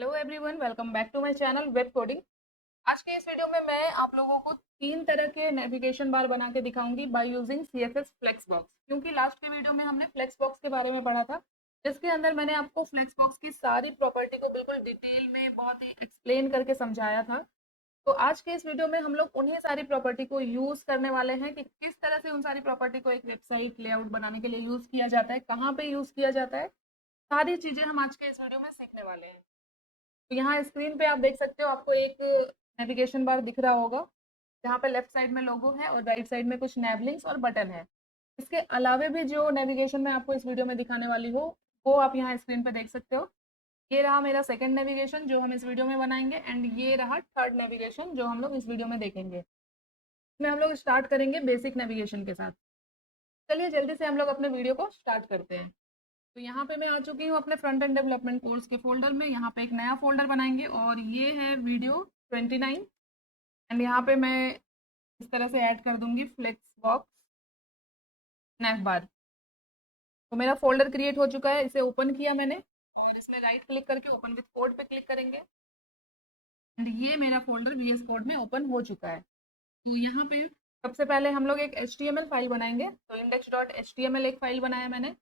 Hello everyone, welcome back to my channel web coding. आज के इस वीडियो में मैं आप लोगों को तीन तरह के नेविगेशन बार बना के दिखाऊंगी by using CSS flex box. क्योंकि लास्ट के वीडियो में हमने फ्लेक्स बॉक्स के बारे में पढ़ा था, जिसके अंदर मैंने आपको फ्लेक्स बॉक्स की सारी प्रॉपर्टी को बिल्कुल डिटेल में बहुत ही एक्सप्लेन करके समझाया था। तो आज के इस वीडियो में हम लोग उन्हीं सारी प्रॉपर्टी को यूज करने वाले हैं कि किस तरह से उन सारी प्रॉपर्टी को एक वेबसाइट लेआउट बनाने के लिए यूज किया जाता है, कहाँ पे यूज किया जाता है, सारी चीजें हम आज के इस वीडियो में सीखने वाले हैं। तो यहाँ स्क्रीन पे आप देख सकते हो, आपको एक नेविगेशन बार दिख रहा होगा, जहाँ पे लेफ्ट साइड में लोगो है और राइट साइड में कुछ नैवलिंक्स और बटन है। इसके अलावे भी जो नेविगेशन मैं आपको इस वीडियो में दिखाने वाली हूँ, वो आप यहाँ स्क्रीन पे देख सकते हो। ये रहा मेरा सेकंड नेविगेशन जो हम इस वीडियो में बनाएंगे, एंड ये रहा थर्ड नेविगेशन जो हम लोग इस वीडियो में देखेंगे। इसमें हम लोग स्टार्ट करेंगे बेसिक नेविगेशन के साथ। चलिए जल्दी से हम लोग अपने वीडियो को स्टार्ट करते हैं। तो यहाँ पे मैं आ चुकी हूँ अपने फ्रंट एंड डेवलपमेंट कोर्स के फोल्डर में। यहाँ पे एक नया फोल्डर बनाएंगे और ये है वीडियो 29। एंड यहाँ पे मैं इस तरह से ऐड कर दूंगी फ्लेक्स बॉक्स स्नैप बार। तो मेरा फोल्डर क्रिएट हो चुका है, इसे ओपन किया मैंने और इसमें राइट क्लिक करके ओपन विथ कोड पे क्लिक करेंगे। एंड ये मेरा फोल्डर वीएस कोड में ओपन हो चुका है। तो यहाँ पे सबसे पहले हम लोग एक HTML फाइल बनाएंगे। तो index.html एक फाइल बनाया मैंने।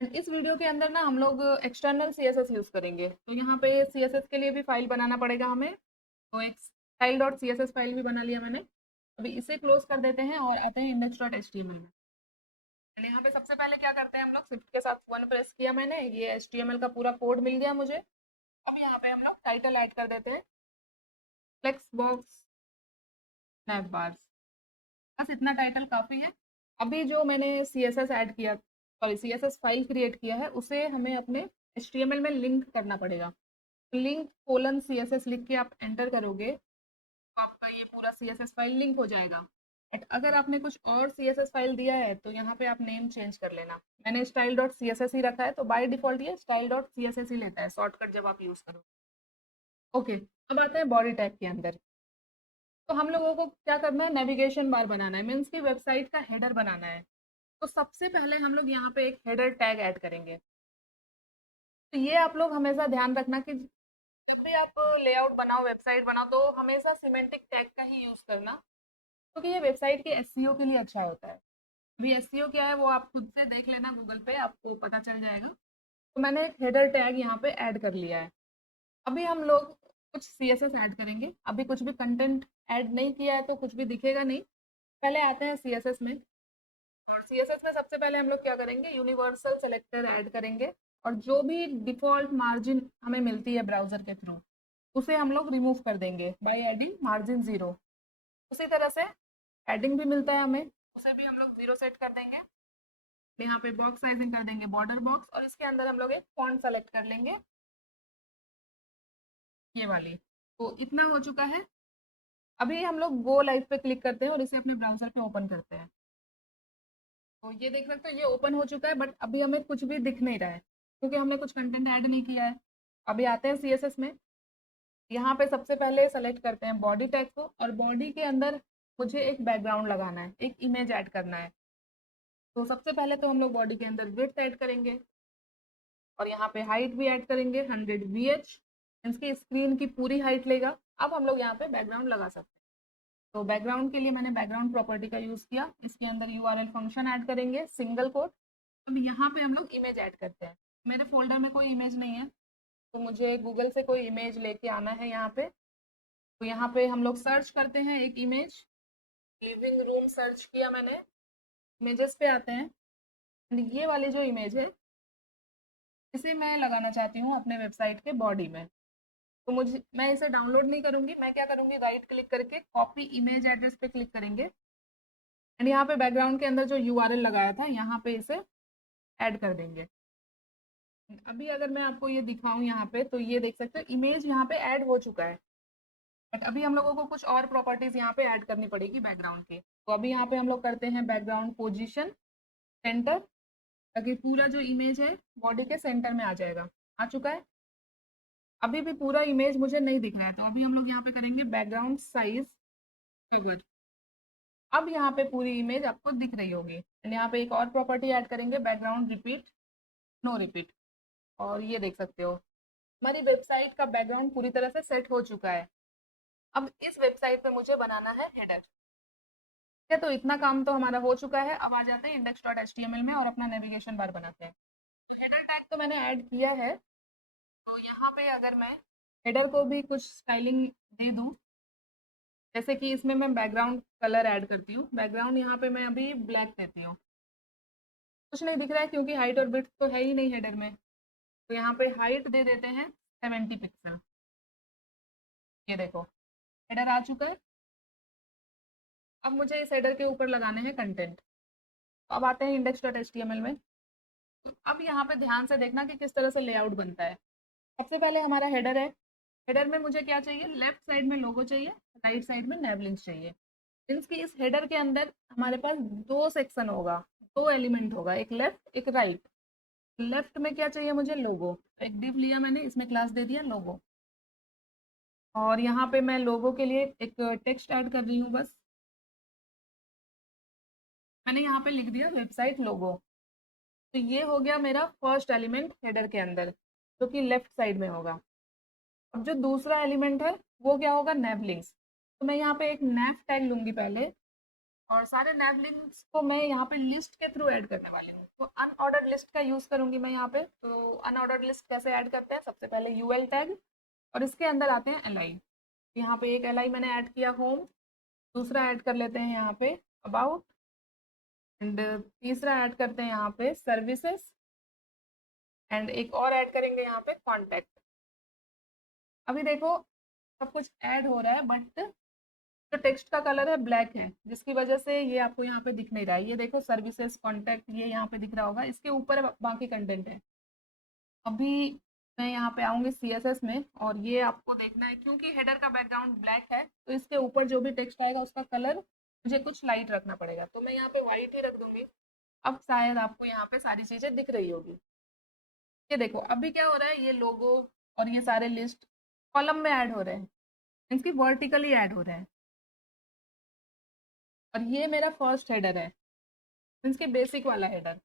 इस वीडियो के अंदर ना हम लोग एक्सटर्नल CSS यूज करेंगे, तो यहाँ पे CSS के लिए भी फाइल बनाना पड़ेगा हमें। तो एक style.css फाइल भी बना लिया मैंने। अभी इसे क्लोज कर देते हैं और आते हैं index.html में। पहले यहाँ पे सबसे पहले क्या करते हैं, हम लोग शिफ्ट के साथ 1 प्रेस किया मैंने, ये HTML का पूरा कोड मिल गया मुझे। अब यहाँ पे हम लोग टाइटल ऐड कर देते हैं, फ्लेक्स बॉक्स स्नैप बार्स। बस इतना टाइटल काफी है। अभी जो मैंने CSS ऐड किया, सॉरी CSS फाइल क्रिएट किया है, उसे हमें अपने HTML में लिंक करना पड़ेगा। लिंक कोलन CSS लिख के आप एंटर करोगे तो आपका ये पूरा CSS फाइल लिंक हो जाएगा। बट अगर आपने कुछ और CSS फाइल दिया है तो यहाँ पे आप नेम चेंज कर लेना। मैंने style.css ही रखा है, तो बाय डिफॉल्ट ये style.css ही लेता है शॉर्टकट जब आप यूज करो। ओके, अब आते हैं बॉडी टैग के अंदर। तो हम लोगों को क्या करना है, नेविगेशन बार बनाना है, मीन्स की वेबसाइट का हेडर बनाना है। तो सबसे पहले हम लोग यहाँ पे एक हेडर टैग ऐड करेंगे। तो ये आप लोग हमेशा ध्यान रखना कि जब भी आप लेआउट बनाओ, वेबसाइट बनाओ, तो हमेशा सिमेंटिक टैग का ही यूज करना, क्योंकि ये वेबसाइट के एसईओ के लिए अच्छा होता है। अभी एसईओ क्या है वो आप खुद से देख लेना, गूगल पे आपको पता चल जाएगा। तो मैंने एक हेडर टैग यहाँ पे ऐड कर लिया है। अभी हम लोग कुछ सीएसएस ऐड करेंगे। अभी कुछ भी कंटेंट ऐड नहीं किया है तो कुछ भी दिखेगा नहीं। पहले आते हैं सीएसएस में। सीएसएस में सबसे पहले हम लोग क्या करेंगे, यूनिवर्सल सेलेक्टर ऐड करेंगे। और जो भी डिफॉल्ट मार्जिन हमें मिलती है ब्राउजर के थ्रू, उसे हम लोग रिमूव कर देंगे बाय एडिंग मार्जिन 0। उसी तरह से एडिंग भी मिलता है हमें, उसे भी हम लोग 0 सेट कर देंगे। यहाँ पे बॉक्स साइजिंग कर देंगे बॉर्डर बॉक्स, और इसके अंदर हम लोग एक फॉन्ट सेलेक्ट कर लेंगे, ये वाली। तो इतना हो चुका है। अभी हम लोग गो लाइव पे क्लिक करते हैं और इसे अपने ब्राउजर पे ओपन करते हैं। तो ये देख सकते हो ये ओपन हो चुका है, बट अभी हमें कुछ भी दिख नहीं रहा है क्योंकि हमने कुछ कंटेंट ऐड नहीं किया है। अभी आते हैं सीएसएस में। यहाँ पे सबसे पहले सेलेक्ट करते हैं बॉडी टैग को, और बॉडी के अंदर मुझे एक बैकग्राउंड लगाना है, एक इमेज ऐड करना है। तो सबसे पहले तो हम लोग बॉडी के अंदर विड्थ ऐड करेंगे और यहाँ पे हाइट भी ऐड करेंगे 100 VH, इसकी स्क्रीन की पूरी हाइट लेगा। अब हम लोग यहाँ पे बैकग्राउंड लगा सकते हैं। तो बैकग्राउंड के लिए मैंने बैकग्राउंड प्रॉपर्टी का यूज किया। इसके अंदर URL फंक्शन ऐड करेंगे, सिंगल कोट। अब यहाँ पे हम लोग इमेज ऐड करते हैं। मेरे फोल्डर में कोई इमेज नहीं है, तो मुझे गूगल से कोई इमेज लेके आना है यहाँ पे। तो यहाँ पे हम लोग सर्च करते हैं एक इमेज, लिविंग रूम सर्च किया मैंने, इमेजेस पे आते हैं। ये वाली जो इमेज है, इसे मैं लगाना चाहती हूँ अपने वेबसाइट के बॉडी में। तो मुझे, मैं इसे डाउनलोड नहीं करूँगी, मैं क्या करूँगी, राइट क्लिक करके कॉपी इमेज एड्रेस पे क्लिक करेंगे। एंड यहाँ पे बैकग्राउंड के अंदर जो URL लगाया था यहाँ पे इसे ऐड कर देंगे। अभी अगर मैं आपको ये दिखाऊं यहाँ पे, तो ये देख सकते हो इमेज यहाँ पे ऐड हो चुका है। बट अभी हम लोगों को कुछ और प्रॉपर्टीज यहाँ पे ऐड करनी पड़ेगी बैकग्राउंड के। तो अभी यहाँ पे हम लोग करते हैं बैकग्राउंड पोजीशन सेंटर, ताकि पूरा जो इमेज है बॉडी के सेंटर में आ जाएगा। आ चुका है। अभी भी पूरा इमेज मुझे नहीं दिख रहा है, तो अभी हम लोग यहाँ पे करेंगे बैकग्राउंड साइज फिगर। अब यहाँ पे पूरी इमेज आपको दिख रही होगी। एंड यहाँ पे एक और प्रॉपर्टी ऐड करेंगे, बैकग्राउंड रिपीट, नो रिपीट। और ये देख सकते हो हमारी वेबसाइट का बैकग्राउंड पूरी तरह से सेट हो चुका है। अब इस वेबसाइट पे मुझे बनाना है हेडर। ठीक है, तो इतना काम तो हमारा हो चुका है। अब आ जाते हैं index.html में और अपना नेविगेशन बार बनाते हैं। हेडर टैग तो मैंने ऐड किया है, तो यहाँ पे अगर मैं हेडर को भी कुछ स्टाइलिंग दे दूँ, जैसे कि इसमें मैं बैकग्राउंड कलर ऐड करती हूँ। बैकग्राउंड यहाँ पे मैं अभी ब्लैक देती हूँ। कुछ नहीं दिख रहा है क्योंकि हाइट और विड्थ तो है ही नहीं हेडर में, तो यहाँ पे हाइट दे देते हैं 70 पिक्सल। ये देखो हेडर आ चुका है। अब मुझे इस हेडर के ऊपर लगाने हैं कंटेंट। अब आते हैं index.html में। अब यहाँ पे ध्यान से देखना कि किस तरह से लेआउट बनता है। सबसे पहले हमारा हेडर है। हेडर में मुझे क्या चाहिए, लेफ्ट साइड में लोगो चाहिए, राइट साइड में नैव लिंक्स चाहिए। मीन्स कि इस हेडर के अंदर हमारे पास दो सेक्शन होगा, दो एलिमेंट होगा, एक लेफ्ट एक राइट। लेफ्ट में क्या चाहिए मुझे, लोगो। एक डिव लिया मैंने, इसमें क्लास दे दिया लोगो, और यहाँ पे मैं लोगो के लिए एक टेक्स्ट ऐड कर रही हूँ बस। मैंने यहाँ पे लिख दिया वेबसाइट लोगो। तो ये हो गया मेरा फर्स्ट एलिमेंट हेडर के अंदर, जो कि लेफ्ट साइड में होगा। अब जो दूसरा एलिमेंट है वो क्या होगा, नैव लिंक्स। तो मैं यहाँ पे एक नैव टैग लूंगी पहले, और सारे नैव लिंक्स को मैं यहाँ पे लिस्ट के थ्रू ऐड करने वाली हूँ। तो अनऑर्डर्ड लिस्ट का यूज करूंगी मैं यहाँ पे। तो अनऑर्डर्ड लिस्ट कैसे ऐड करते हैं, सबसे पहले यूएल टैग, और इसके अंदर आते हैं एलआई। यहाँ पे एक एलआई मैंने ऐड किया होम, दूसरा ऐड कर लेते हैं यहाँ पे अबाउट, एंड तीसरा ऐड करते हैं यहाँ पे सर्विसेज, एंड एक और ऐड करेंगे यहाँ पे कॉन्टैक्ट। अभी देखो सब कुछ ऐड हो रहा है, बट जो टेक्स्ट का कलर है ब्लैक है, जिसकी वजह से ये आपको यहाँ पे दिख नहीं रहा है। ये देखो सर्विसेज कॉन्टैक्ट, ये यहाँ पे दिख रहा होगा, इसके ऊपर बाकी कंटेंट है। अभी मैं यहाँ पे आऊंगी सीएसएस में, और ये आपको देखना है क्योंकि हेडर का बैकग्राउंड ब्लैक है, तो इसके ऊपर जो भी टेक्स्ट आएगा उसका कलर मुझे कुछ लाइट रखना पड़ेगा। तो मैं यहाँ पे व्हाइट ही रख दूंगी। अब शायद आपको यहाँ पे सारी चीजें दिख रही होगी। ये देखो अभी क्या हो रहा है, ये लोगो और ये सारे लिस्ट कॉलम में ऐड हो रहे हैं, इनकी वर्टिकली ऐड हो रहे हैं। और ये मेरा फर्स्ट हेडर है, मीन्स के बेसिक वाला हेडर।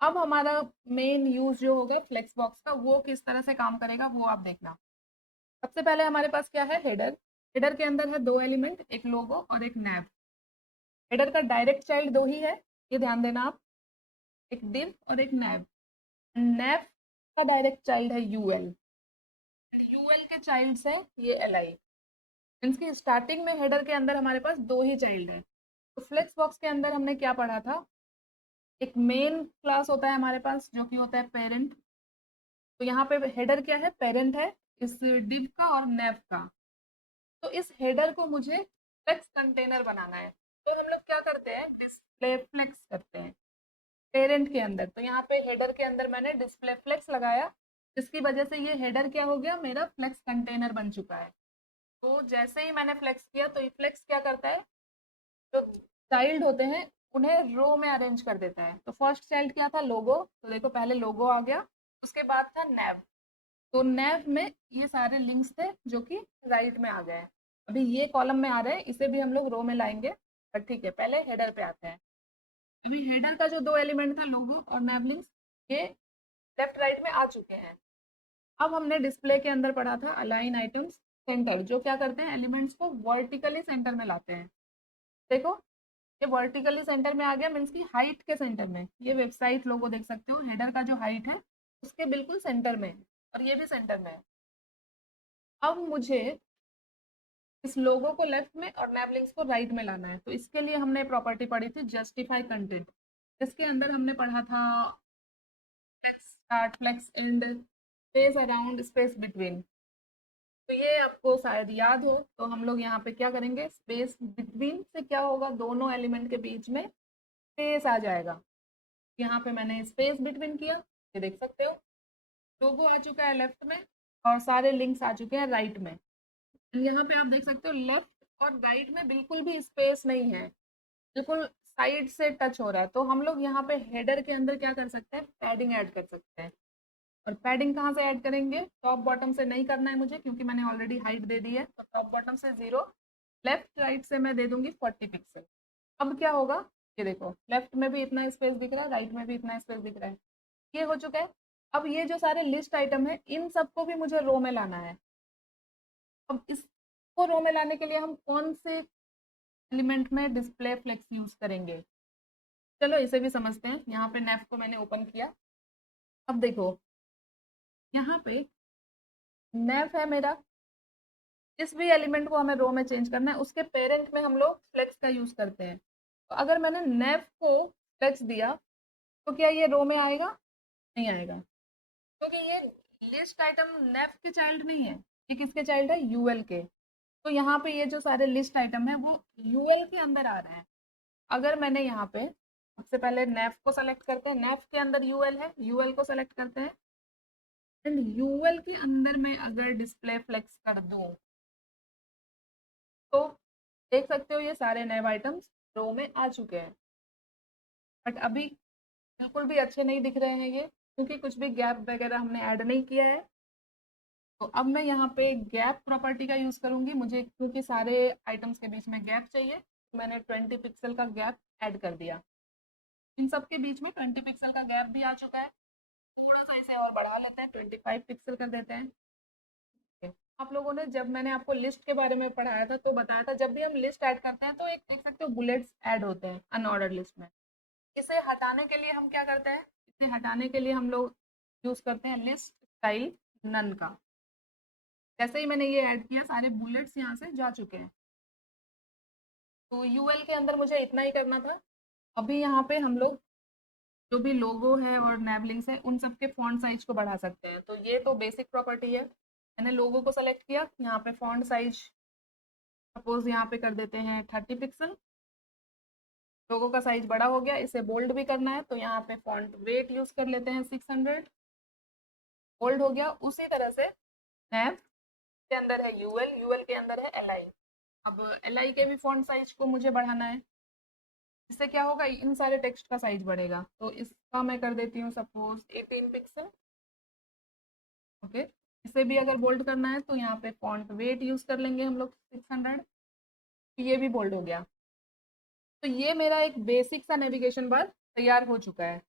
अब हमारा मेन यूज जो होगा फ्लेक्स बॉक्स का, वो किस तरह से काम करेगा वो आप देखना। सबसे पहले हमारे पास क्या है, हेडर। हेडर के अंदर है दो एलिमेंट, एक लोगो और एक नैव। हेडर का डायरेक्ट चाइल्ड दो ही है, ये ध्यान देना आप, एक डिव और एक नैव। नैव का डायरेक्ट चाइल्ड है यूएल, यूएल के चाइल्ड है ये एलआई। मीन्स की स्टार्टिंग में हेडर के अंदर हमारे पास दो ही चाइल्ड है। तो फ्लेक्स बॉक्स के अंदर हमने क्या पढ़ा था, एक मेन क्लास होता है हमारे पास जो कि होता है पेरेंट। तो यहाँ पे हेडर क्या है, पेरेंट है इस डिव का और नैव का। तो इस हेडर को मुझे फ्लेक्स कंटेनर बनाना है। तो हम लोग क्या करते हैं, डिस्प्ले फ्लेक्स करते हैं पेरेंट के अंदर। तो यहाँ पे हेडर के अंदर मैंने डिस्प्ले फ्लेक्स लगाया, जिसकी वजह से ये हेडर क्या हो गया, मेरा फ्लेक्स कंटेनर बन चुका है। तो जैसे ही मैंने फ्लेक्स किया, तो ये फ्लेक्स क्या करता है, जो चाइल्ड होते हैं उन्हें रो में अरेंज कर देता है। तो फर्स्ट चाइल्ड क्या था, लोगो। तो देखो पहले लोगो आ गया, उसके बाद था नैव। तो नैव में ये सारे लिंक्स थे जो कि राइट में आ गए। अभी ये कॉलम में आ रहे हैं, इसे भी हम लोग रो में लाएंगे, पर ठीक है पहले हेडर पे आते हैं। अभी हेडर का जो दो एलिमेंट था, लोगो और नैव लिंक्स, ये लेफ्ट राइट में आ चुके हैं। अब हमने डिस्प्ले के अंदर पढ़ा था अलाइन आइटम्स सेंटर, जो क्या करते हैं, एलिमेंट्स को वर्टिकली सेंटर में लाते हैं। देखो ये वर्टिकली सेंटर में आ गया, मीन्स की हाइट के सेंटर में। ये वेबसाइट लोगो देख सकते हो, हेडर का जो हाइट है उसके बिल्कुल सेंटर में है, और ये भी सेंटर में है। अब मुझे इस लोगो को लेफ्ट में और नैव लिंक्स को राइट में लाना है। तो इसके लिए हमने प्रॉपर्टी पढ़ी थी जस्टिफाई कंटेंट, जिसके अंदर हमने पढ़ा था flex start, flex end, space around, space between. तो ये आपको शायद याद हो। तो हम लोग यहाँ पे क्या करेंगे, स्पेस बिटवीन से क्या होगा, दोनों एलिमेंट के बीच में स्पेस आ जाएगा। यहाँ पे मैंने स्पेस बिटवीन किया, ये देख सकते हो। लोगो आ चुका है लेफ्ट में, और सारे लिंक्स आ चुके हैं राइट में। यहाँ पे आप देख सकते हो लेफ्ट और राइट में बिल्कुल भी स्पेस नहीं है, बिल्कुल साइड से टच हो रहा है। तो हम लोग यहाँ पे हेडर के अंदर क्या कर सकते हैं, पैडिंग ऐड कर सकते हैं। और पैडिंग कहाँ से ऐड करेंगे, टॉप बॉटम से नहीं करना है मुझे, क्योंकि मैंने ऑलरेडी हाइट दे दी है। तो टॉप बॉटम से 0, लेफ्ट राइट से मैं दे दूंगी 40 पिक्सल। अब क्या होगा, ये देखो लेफ्ट में भी इतना स्पेस दिख रहा है, राइट में भी इतना स्पेस दिख रहा है। ये हो चुका है। अब ये जो सारे लिस्ट आइटम है इन सबको भी मुझे रो में लाना है। अब इसको रो में लाने के लिए हम कौन से एलिमेंट में डिस्प्ले फ्लेक्स यूज करेंगे, चलो इसे भी समझते हैं। यहाँ पे नेफ को मैंने ओपन किया। अब देखो यहाँ पे नेफ है मेरा, जिस भी एलिमेंट को हमें रो में चेंज करना है उसके पेरेंट में हम लोग फ्लेक्स का यूज करते हैं। तो अगर मैंने नेफ को फ्लेक्स दिया तो क्या ये रो में आएगा? नहीं आएगा, क्योंकि ये लिस्ट आइटम नेफ के चाइल्ड नहीं है, ये किसके चाइल्ड है? यूएल के। तो यहाँ पे ये जो सारे लिस्ट आइटम है वो यूएल के अंदर आ रहे हैं। अगर मैंने यहाँ पे सबसे पहले नेफ को सेलेक्ट करते हैं, नेफ के अंदर यूएल है, यूएल को सेलेक्ट करते हैं एंड यूएल के अंदर मैं अगर डिस्प्ले फ्लेक्स कर दूं तो देख सकते हो ये सारे नेव आइटम्स रो में आ चुके हैं। बट अभी बिल्कुल भी अच्छे नहीं दिख रहे हैं ये, क्योंकि कुछ भी गैप वगैरह हमने ऐड नहीं किया है। तो अब मैं यहाँ पे गैप प्रॉपर्टी का यूज़ करूँगी, मुझे क्योंकि सारे आइटम्स के बीच में गैप चाहिए, तो मैंने 20 पिक्सल का गैप ऐड कर दिया। इन सब के बीच में 20 पिक्सल का गैप भी आ चुका है। थोड़ा सा इसे और बढ़ा लेते हैं, 25 पिक्सल कर देते हैं। आप लोगों ने जब मैंने आपको लिस्ट के बारे में पढ़ाया था तो बताया था जब भी हम लिस्ट ऐड करते हैं तो एक देख सकते हो बुलेट्स ऐड होते हैं अनऑर्डर लिस्ट में। इसे हटाने के लिए हम क्या करते हैं? इसे हटाने के लिए हम लोग यूज करते हैं लिस्ट स्टाइल नन का। जैसे ही मैंने ये ऐड किया सारे बुलेट्स यहाँ से जा चुके हैं। तो यूएल के अंदर मुझे इतना ही करना था। अभी यहाँ पे हम लोग जो भी लोगो है और नेवलिंग्स है उन सब के फॉन्ट साइज को बढ़ा सकते हैं। तो ये तो बेसिक प्रॉपर्टी है। मैंने लोगो को सेलेक्ट किया, यहाँ पे फॉन्ट साइज सपोज यहाँ पे कर देते हैं 30 पिक्सल। लोगों का साइज बड़ा हो गया, इसे बोल्ड भी करना है तो यहाँ पे फॉन्ट वेट यूज कर लेते हैं 600, बोल्ड हो गया। उसी तरह से नैव के अंदर है यूएल, यूएल के अंदर है एलआई। अब एलआई के भी फॉन्ट साइज को मुझे बढ़ाना है। इससे क्या होगा, इन सारे टेक्स्ट का साइज बढ़ेगा। तो इसका मैं कर देती हूँ सपोज 18 पिक्सल। ओके, इसे भी अगर बोल्ड करना है तो यहाँ पे फॉन्ट वेट यूज कर लेंगे हम लोग 600। ये भी बोल्ड हो गया। तो ये मेरा एक बेसिक सा नेविगेशन बार तैयार हो चुका है।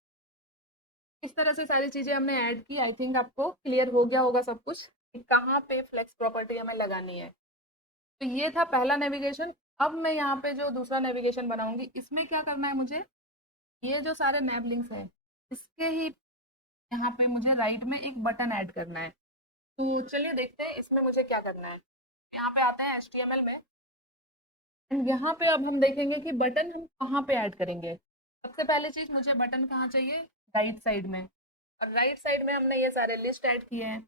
इस तरह से सारी चीज़ें हमने ऐड की। आई थिंक आपको क्लियर हो गया होगा सब कुछ कि कहाँ पे फ्लेक्स प्रॉपर्टी हमें लगानी है। तो ये था पहला नेविगेशन। अब मैं यहाँ पे जो दूसरा नेविगेशन बनाऊंगी इसमें क्या करना है मुझे, ये जो सारे नैब लिंक्स हैं इसके ही यहाँ पे मुझे राइट में एक बटन ऐड करना है। तो चलिए देखते हैं इसमें मुझे क्या करना है। यहाँ पे आते हैं HTML में एंड यहाँ पे अब हम देखेंगे कि बटन हम कहाँ पे ऐड करेंगे। सबसे पहली चीज़ मुझे बटन कहाँ चाहिए, राइट साइड में। और राइट साइड में हमने ये सारे लिस्ट ऐड किए हैं।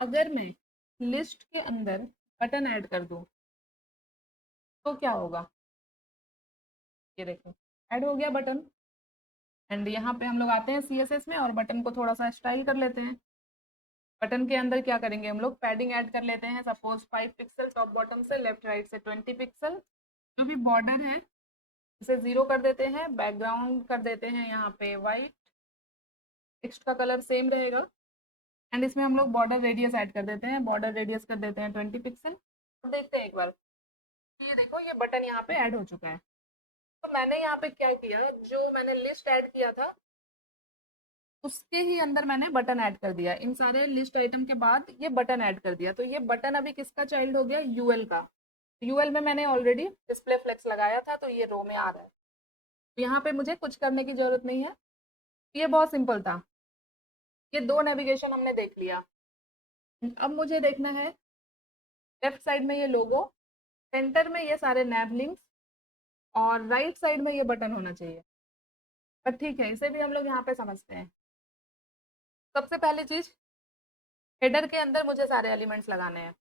अगर मैं लिस्ट के अंदर बटन ऐड कर दूं तो क्या होगा, ये देखो ऐड हो गया बटन। एंड यहाँ पे हम लोग आते हैं CSS में और बटन को थोड़ा सा स्टाइल कर लेते हैं। बटन के अंदर क्या करेंगे, हम लोग पैडिंग ऐड कर लेते हैं सपोज 5 पिक्सल टॉप बॉटम से, लेफ्ट राइट से 20 पिक्सल। जो भी बॉर्डर है इसे 0 कर देते हैं, बैकग्राउंड कर देते हैं यहाँ पे वाइट, टेक्स्ट का कलर सेम रहेगा। एंड इसमें हम लोग बॉर्डर रेडियस ऐड कर देते हैं, बॉर्डर रेडियस कर देते हैं 20 पिक्सल। अब देखते हैं एक बार, ये देखो ये बटन यहाँ पे ऐड हो चुका है। तो मैंने यहाँ पे क्या किया, जो मैंने लिस्ट ऐड किया था उसके ही अंदर मैंने बटन ऐड कर दिया। इन सारे लिस्ट आइटम के बाद ये बटन ऐड कर दिया। तो ये बटन अभी किसका चाइल्ड हो गया, यूएल का। यूएल में मैंने ऑलरेडी डिस्प्ले फ्लेक्स लगाया था तो ये रो में आ रहा है। तो यहाँ पे मुझे कुछ करने की जरूरत नहीं है, ये बहुत सिंपल था। ये दो नेविगेशन हमने देख लिया। अब मुझे देखना है लेफ्ट साइड में ये लोगो, सेंटर में ये सारे नैब लिंक्स और राइट साइड में ये बटन होना चाहिए। पर ठीक है, इसे भी हम लोग यहाँ पे समझते हैं। सबसे पहली चीज, हेडर के अंदर मुझे सारे एलिमेंट्स लगाने हैं।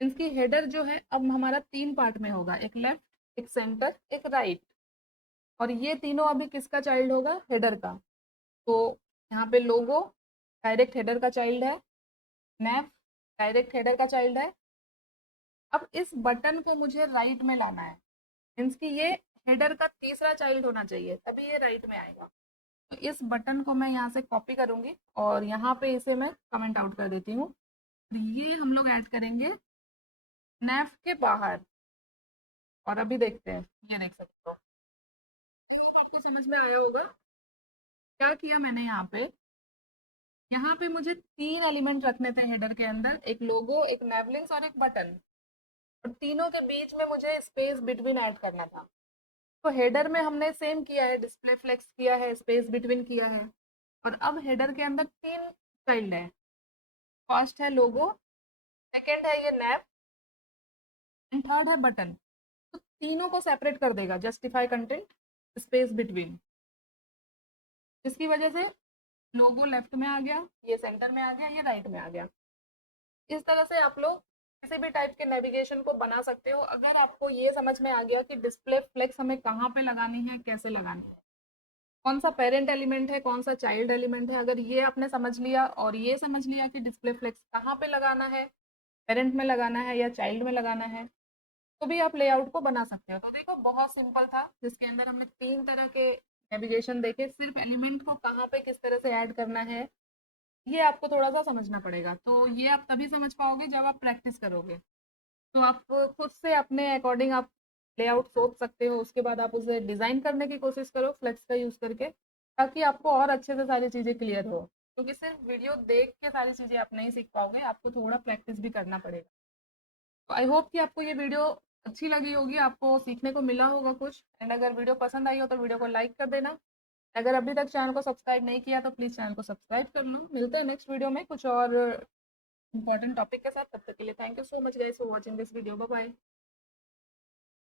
इसकी हेडर जो है अब हमारा 3 पार्ट में होगा, एक लेफ्ट, एक सेंटर, एक राइट। और ये तीनों अभी किसका चाइल्ड होगा, हेडर का। तो यहाँ पे लोगो डायरेक्ट हेडर का चाइल्ड है, मैप डायरेक्ट हेडर का चाइल्ड है। अब इस बटन को मुझे राइट में लाना है, मीन्स कि ये हेडर का तीसरा चाइल्ड होना चाहिए तभी ये राइट में आएगा। तो इस बटन को मैं यहाँ से कॉपी करूँगी और यहाँ पे इसे मैं कमेंट आउट कर देती हूँ। ये हम लोग ऐड करेंगे नेफ के बाहर। और अभी देखते हैं, ये देख सकते हो तो आपको समझ में आया होगा क्या किया मैंने यहाँ पे। यहाँ पे मुझे 3 एलिमेंट रखने थे हेडर के अंदर, एक लोगो, एक नेवलिंग्स और एक बटन। और तीनों के बीच में मुझे स्पेस बिटवीन ऐड करना था। तो हेडर में हमने सेम किया है, डिस्प्ले फ्लेक्स किया है, स्पेस बिटवीन किया है। और अब हेडर के अंदर 3 चाइल्ड है। फर्स्ट है लोगो, सेकंड है ये नैप, एंड थर्ड है बटन। तो तीनों को सेपरेट कर देगा, जस्टिफाई कंटेंट, स्पेस बिटवीन, जिसकी वजह से लोगो लेफ्ट में आ गया, ये सेंटर में आ गया, ये राइट में आ गया। इस तरह से आप लोग किसी भी टाइप के नेविगेशन को बना सकते हो, अगर आपको ये समझ में आ गया कि डिस्प्ले फ्लेक्स हमें कहाँ पे लगानी है, कैसे लगानी है, कौन सा पेरेंट एलिमेंट है, कौन सा चाइल्ड एलिमेंट है। अगर ये आपने समझ लिया और ये समझ लिया कि डिस्प्ले फ्लेक्स कहाँ पे लगाना है, पेरेंट में लगाना है या चाइल्ड में लगाना है, तो भी आप लेआउट को बना सकते हो। तो देखो बहुत सिंपल था, जिसके अंदर हमने 3 तरह के नेविगेशन देखे। सिर्फ एलिमेंट को कहाँ पे किस तरह से ऐड करना है, ये आपको थोड़ा सा समझना पड़ेगा। तो ये आप तभी समझ पाओगे जब आप प्रैक्टिस करोगे। तो आप खुद से अपने अकॉर्डिंग आप लेआउट सोच सकते हो, उसके बाद आप उसे डिज़ाइन करने की कोशिश करो फ्लेक्स का यूज़ करके, ताकि आपको और अच्छे से सारी चीज़ें क्लियर हो। क्योंकि सिर्फ वीडियो देख के सारी चीज़ें आप नहीं सीख पाओगे, आपको थोड़ा प्रैक्टिस भी करना पड़ेगा। तो आई होप कि आपको ये वीडियो अच्छी लगी होगी, आपको सीखने को मिला होगा कुछ। एंड अगर वीडियो पसंद आई हो तो वीडियो को लाइक कर देना। अगर अभी तक चैनल को सब्सक्राइब नहीं किया तो प्लीज़ चैनल को सब्सक्राइब कर लो। मिलते हैं नेक्स्ट वीडियो में कुछ और इंपॉर्टेंट टॉपिक के साथ। तब तक के लिए thank you so much guys for watching this video. Bye bye.